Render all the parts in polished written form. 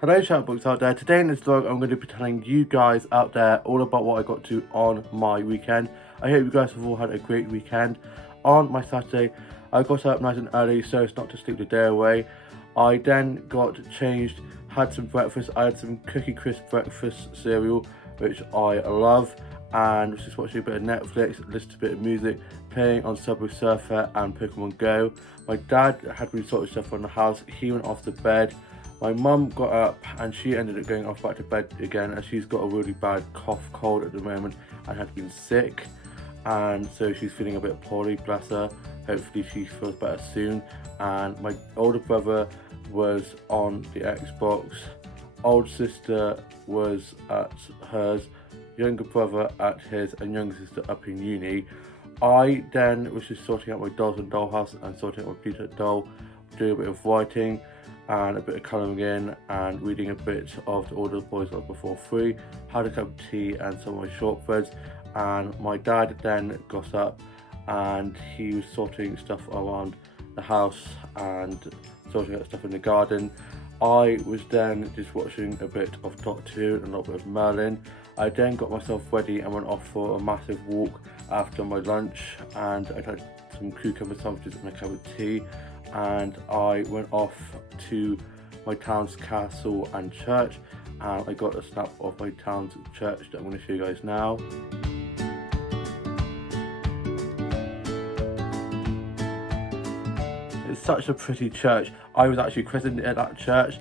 Hello Shoutbooks out there. Today in this vlog I'm going to be telling you guys out there all about what I got to on my weekend. I hope you guys have all had a great weekend. On my Saturday I got up nice and early so as not to sleep the day away. I then got changed, had some breakfast. I had some Cookie Crisp breakfast cereal which I love, and was just watching a bit of Netflix, listening to a bit of music, playing on Subway Surfer and Pokemon Go. My dad had been sorting stuff around the house. He went off to bed. My mum got up and she ended up going off back to bed again, as she's got a really bad cold at the moment and had been sick, and so she's feeling a bit poorly, bless her. Hopefully she feels better soon. And my older brother was on the Xbox, old sister was at hers, younger brother at his, and younger sister up in uni. I then was just sorting out my dolls and dollhouse and sorting out my Peter doll, doing a bit of writing and a bit of colouring in and reading a bit of All the Boys Love Before 3, had a cup of tea and some of my shortbreads. And my dad then got up and he was sorting stuff around the house and sorting out stuff in the garden. I was then just watching a bit of Doctor Who and a little bit of Merlin. I then got myself ready and went off for a massive walk after my lunch, and I had some cucumber sandwiches and a cup of tea, and I went off to my town's castle and church, and I got a snap of my town's church that I'm going to show you guys now. It's such a pretty church. I was actually christened at that church,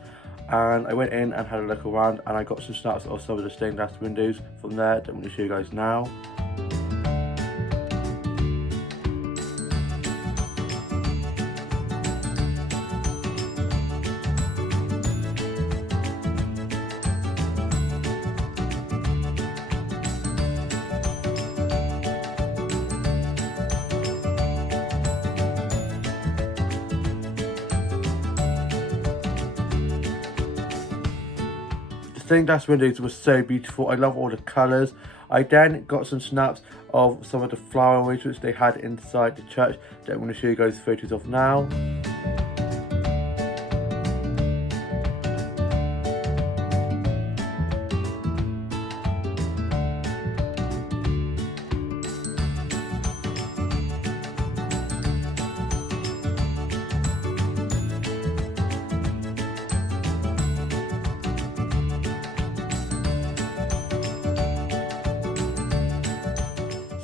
and I went in and had a look around, and I got some snaps of some of the stained glass windows from there that I'm going to show you guys now. Stained glass windows were so beautiful. I love all the colours. I then got some snaps of some of the flower arrangements they had inside the church that I'm going to show you guys photos of now.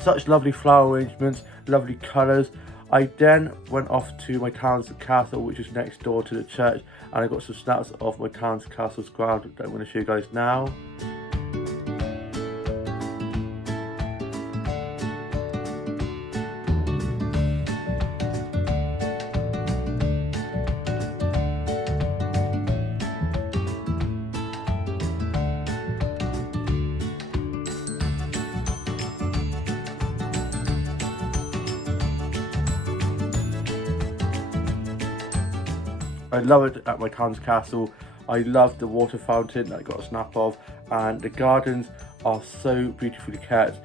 Such lovely flower arrangements, lovely colours. I then went off to my town's castle, which is next door to the church, and I got some snaps of my town's castle's ground that I'm going to show you guys now. I love it at my town's castle. I love the water fountain that I got a snap of, and the gardens are so beautifully kept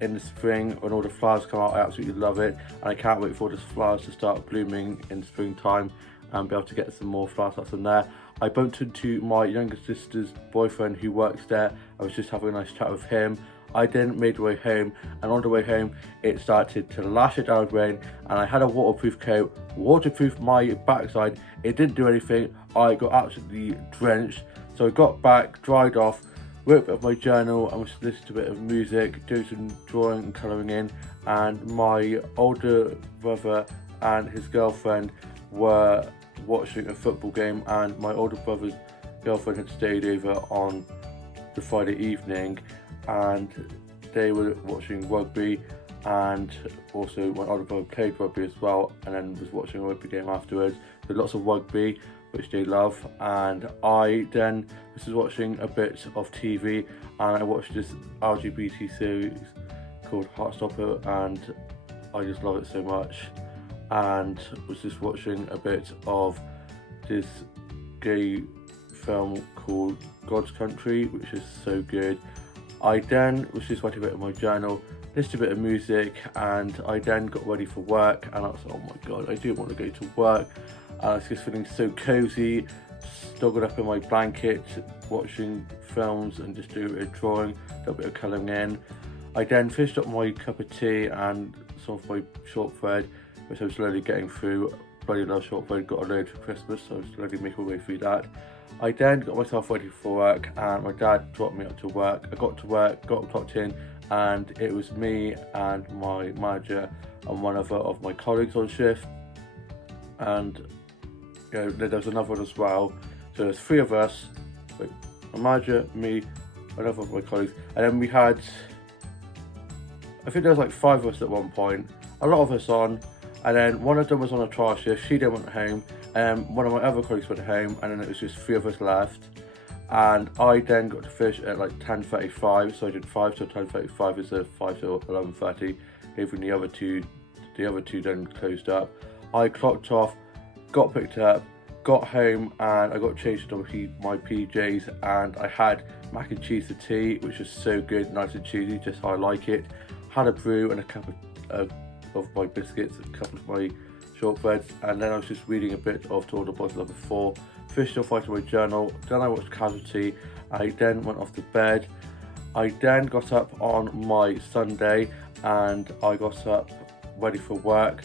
in the spring when all the flowers come out. I absolutely love it, and I can't wait for all the flowers to start blooming in springtime and be able to get some more flowers out from there. I bumped into my younger sister's boyfriend who works there. I was just having a nice chat with him. I then made my way home, and on the way home it started to lash it down with rain, and I had a waterproof coat, waterproofed my backside. It didn't do anything. I got absolutely drenched, so I got back, dried off, wrote a bit of my journal, and was listening to a bit of music, doing some drawing and colouring in. And my older brother and his girlfriend were watching a football game, and my older brother's girlfriend had stayed over on the Friday evening, and they were watching rugby, and also my older brother played rugby as well, and then was watching a rugby game afterwards. So lots of rugby, which they love. And I then was watching a bit of TV, and I watched this LGBT series called Heartstopper, and I just love it so much. And was just watching a bit of this gay film called God's Country, which is so good. I then was just writing a bit of my journal, listened to a bit of music, and I then got ready for work, and I was like, oh my god, I do want to go to work. and I was just feeling so cozy, snuggled up in my blanket, watching films and just doing a bit of drawing, a little bit of colouring in. I then finished up my cup of tea and some of my shortbread, which I was slowly getting through. Bloody love shortbread, got a load for Christmas, so I was slowly making my way through that. I then got myself ready for work, and my dad dropped me up to work. I got to work, got clocked in, and it was me and my manager and one other of my colleagues on shift, and there was another one as well. So there's three of us, like my manager, me, another of my colleagues, and then we had, I think there was like 5 of us at one point, a lot of us on, and then one of them was on a trial shift, she then went home, one of my other colleagues went home, and then it was just 3 of us left. And I then got to finish at like 10:35, so I did 5 till 10:35 instead of 5 till 11:30, even the other two then closed up. I clocked off, got picked up, got home, and I got changed into my PJs, and I had mac and cheese for tea, which was so good, nice and cheesy, just how I like it. Had a brew and a cup of my biscuits, a couple of my shortbreads, and then I was just reading a bit of To All the Boys Number 4, finished off writing my journal, then I watched Casualty, I then went off to bed. I then got up on my Sunday, and I got up ready for work,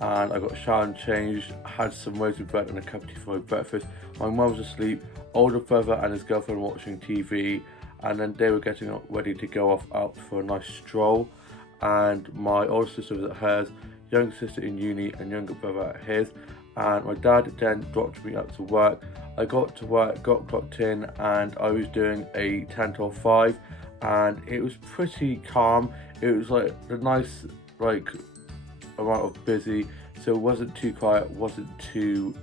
and I got showered and changed, had some rosy bread and a cup of tea for my breakfast. My mum was asleep, older brother and his girlfriend were watching TV, and then they were getting up ready to go off out for a nice stroll. And my older sister was at hers, younger sister in uni and younger brother at his, and my dad then dropped me up to work. I got to work, got clocked in, and I was doing a 10 till 5, and it was pretty calm. It was like a nice like amount of busy, so it wasn't too quiet, wasn't too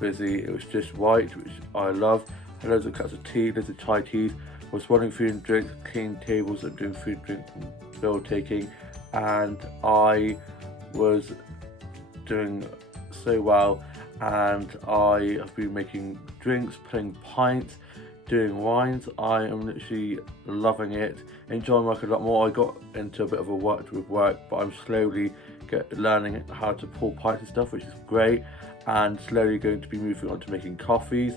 busy, it was just right, which I love. Had loads of cups of tea, loads of chai teas, was running food and drinks, cleaning tables and doing food, drink and bill taking, and I was doing so well. And I have been making drinks, putting pints, doing wines. I am literally loving it, enjoying work a lot more. I got into a bit of a work with work, but I'm slowly learning how to pour pints and stuff, which is great, and slowly going to be moving on to making coffees.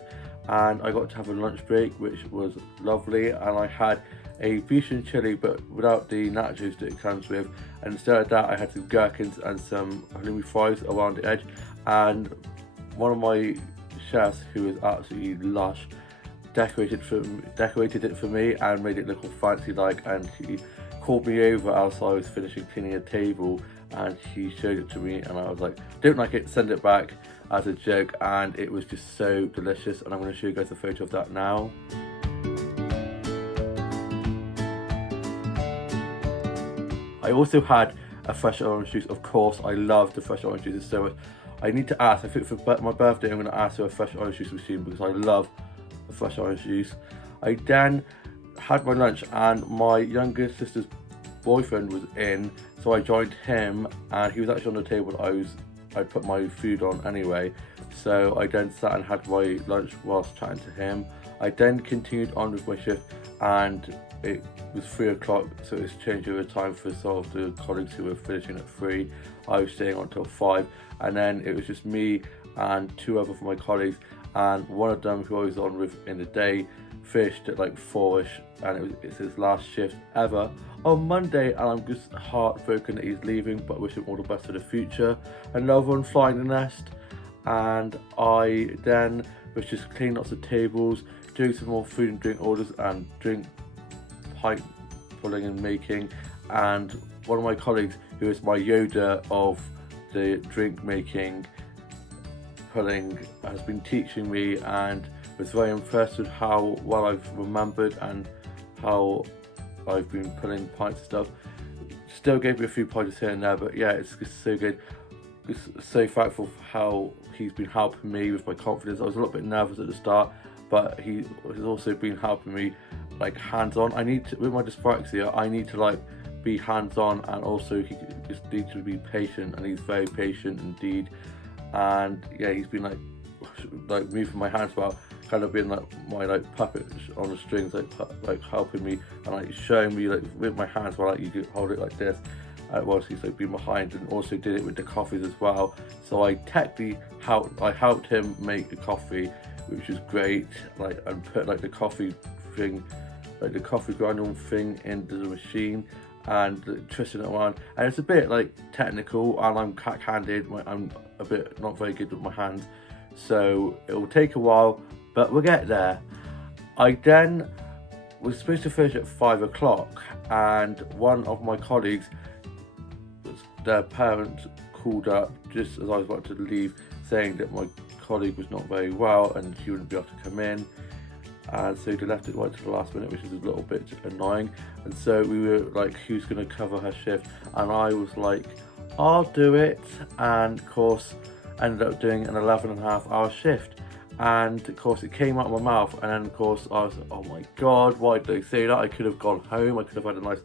And I got to have a lunch break, which was lovely, and I had a beef and chili, but without the nachos that it comes with, and instead of that I had some gherkins and some halloumi fries around the edge. And one of my chefs, who is absolutely lush, decorated it for me and made it look all fancy like, and he called me over as I was finishing cleaning a table, and he showed it to me, and I was like, don't like it, send it back, as a joke, and it was just so delicious, and I'm going to show you guys a photo of that now. I also had a fresh orange juice. Of course, I love the fresh orange juices so much. I need to ask, I think for my birthday I'm going to ask for a fresh orange juice machine, because I love a fresh orange juice. I then had my lunch, and my younger sister's boyfriend was in, so I joined him, and he was actually on the table that I put my food on anyway, so I then sat and had my lunch whilst chatting to him. I then continued on with my shift, and it was 3 o'clock, so it's changeover time for some of the colleagues who were finishing at 3. I was staying on until 5, and then it was just me and 2 other of my colleagues, and one of them who I was on with in the day finished at like 4ish, and it's his last shift ever on Monday, and I'm just heartbroken that he's leaving, but I wish him all the best for the future. Another one flying the nest, and I then was just cleaning lots of tables, doing some more food and drink orders and drink pint pulling and making, and one of my colleagues, who is my Yoda of the drink making pulling, has been teaching me, and was very impressed with how well I've remembered and how I've been pulling pints and stuff. Still gave me a few pointers here and there, but yeah, it's just so good. Just so thankful for how he's been helping me with my confidence. I was a little bit nervous at the start, but he has also been helping me like hands-on. I need to, with my dyspraxia, I need to like be hands-on, and also he just needs to be patient, and he's very patient indeed. And yeah, he's been like moving my hands about, kind of being like my like puppet on the strings, like helping me and like showing me like with my hands while like you could hold it like this, whilst he's like been behind, and also did it with the coffees as well. So I technically helped him make the coffee, which was great. Like, and put like the coffee thing, like the coffee grinding thing into the machine and twisting it around. And it's a bit like technical, and I'm cack-handed. I'm a bit not very good with my hands, so it will take a while, but we'll get there. I then was supposed to finish at 5 o'clock, and one of my colleagues, their parents called up just as I was about to leave, saying that my colleague was not very well and she wouldn't be able to come in, and so they left it right to the last minute, which is a little bit annoying. And so we were like, who's going to cover her shift? And I was like, I'll do it, and of course ended up doing an 11.5-hour shift. And of course it came out of my mouth, and then of course I was like, oh my god, why did I say that? I could have gone home, I could have had a nice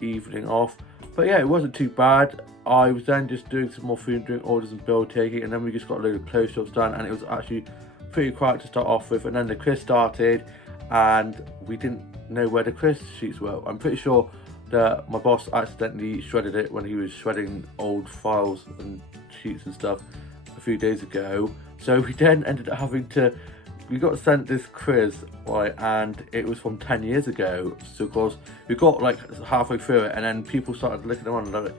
evening off. But yeah, it wasn't too bad. I was then just doing some more food and drink orders and bill taking, and then we just got a load of clothes jobs done, and it was actually pretty quiet to start off with. And then the quiz started, and we didn't know where the quiz sheets were. I'm pretty sure that my boss accidentally shredded it when he was shredding old files and sheets and stuff a few days ago. So we then ended up having to, we got sent this quiz, right, and it was from 10 years ago. So of course we got like halfway through it, and then people started looking around and they're like,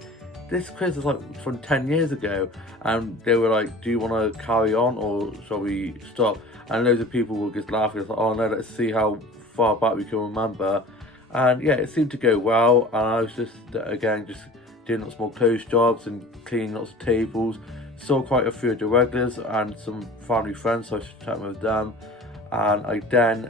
this quiz is like from 10 years ago, and they were like, do you want to carry on or shall we stop? And loads of people were just laughing. It's like, oh no, let's see how far back we can remember. And yeah, it seemed to go well, and I was just again just doing lots more clothes jobs and cleaning lots of tables. Saw quite a few of the regulars and some family friends, so I was chatting with them. And I then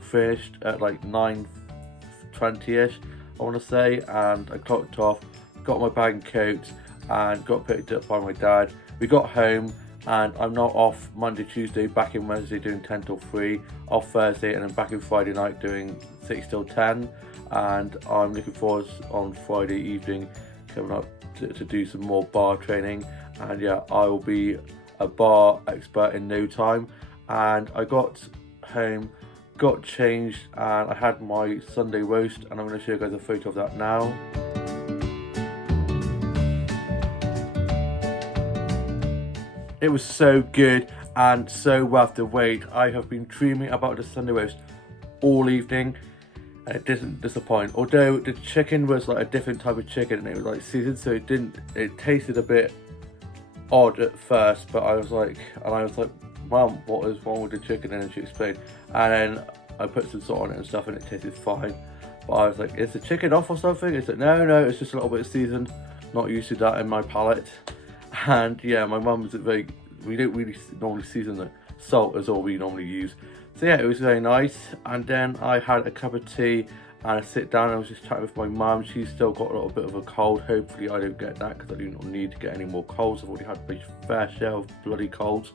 finished at like 9:20ish, I want to say, and I clocked off, got my bag and coat, and got picked up by my dad. We got home, and I'm now off Monday, Tuesday, back in Wednesday doing 10 till 3, off Thursday, and then back in Friday night doing 6 till 10. And I'm looking forward on Friday evening coming up to do some more bar training. And yeah, I will be a bar expert in no time. And I got home, got changed, and I had my Sunday roast, and I'm going to show you guys a photo of that now. It was so good and so worth the wait. I have been dreaming about the Sunday roast all evening, and it didn't disappoint. Although the chicken was like a different type of chicken, and it was like seasoned, so it tasted a bit odd at first. But I was like, Mum, what is wrong with the chicken? And she explained, and then I put some salt on it and stuff, and it tasted fine. But I was like, is the chicken off or something? It's like, no, it's just a little bit seasoned. Not used to that in my palate. And yeah, my mum was we don't really normally season the salt as all we normally use. So yeah, it was very nice. And then I had a cup of tea and I sit down and I was just chatting with my mum. She's still got a little bit of a cold. Hopefully I don't get that, because I do not need to get any more colds. I've already had my fair share of bloody colds.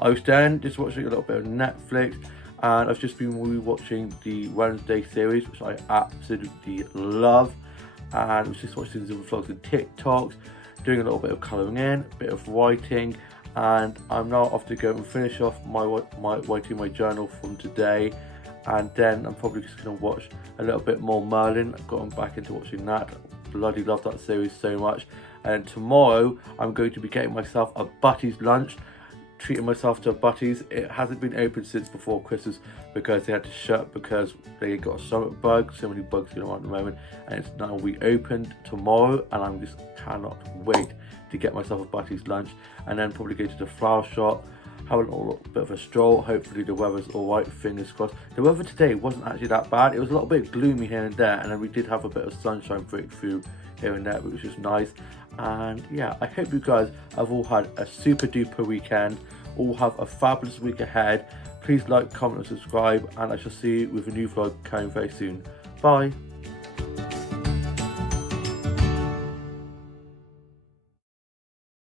I was then just watching a little bit of Netflix, and I've just been rewatching the Wednesday series, which I absolutely love. And I was just watching some vlogs and TikToks, doing a little bit of colouring in, a bit of writing, and I'm now off to go and finish off my writing my journal from today. And then I'm probably just going to watch a little bit more Merlin. I've gotten back into watching that. Bloody love that series so much. And tomorrow I'm going to be getting myself a Butty's lunch, treating myself to a Butty's. It hasn't been open since before Christmas because they had to shut because they got a stomach bug. So many bugs going on at the moment, and it's now reopened tomorrow, and I'm just cannot wait to get myself a Butty's lunch, and then probably go to the flower shop, have a little bit of a stroll. Hopefully the weather's all right, fingers crossed. The weather today wasn't actually that bad. It was a little bit gloomy here and there, and then we did have a bit of sunshine break through here and there, which was nice. And yeah, I hope you guys have all had a super duper weekend, all have a fabulous week ahead. Please like, comment and subscribe, and I shall see you with a new vlog coming very soon. Bye.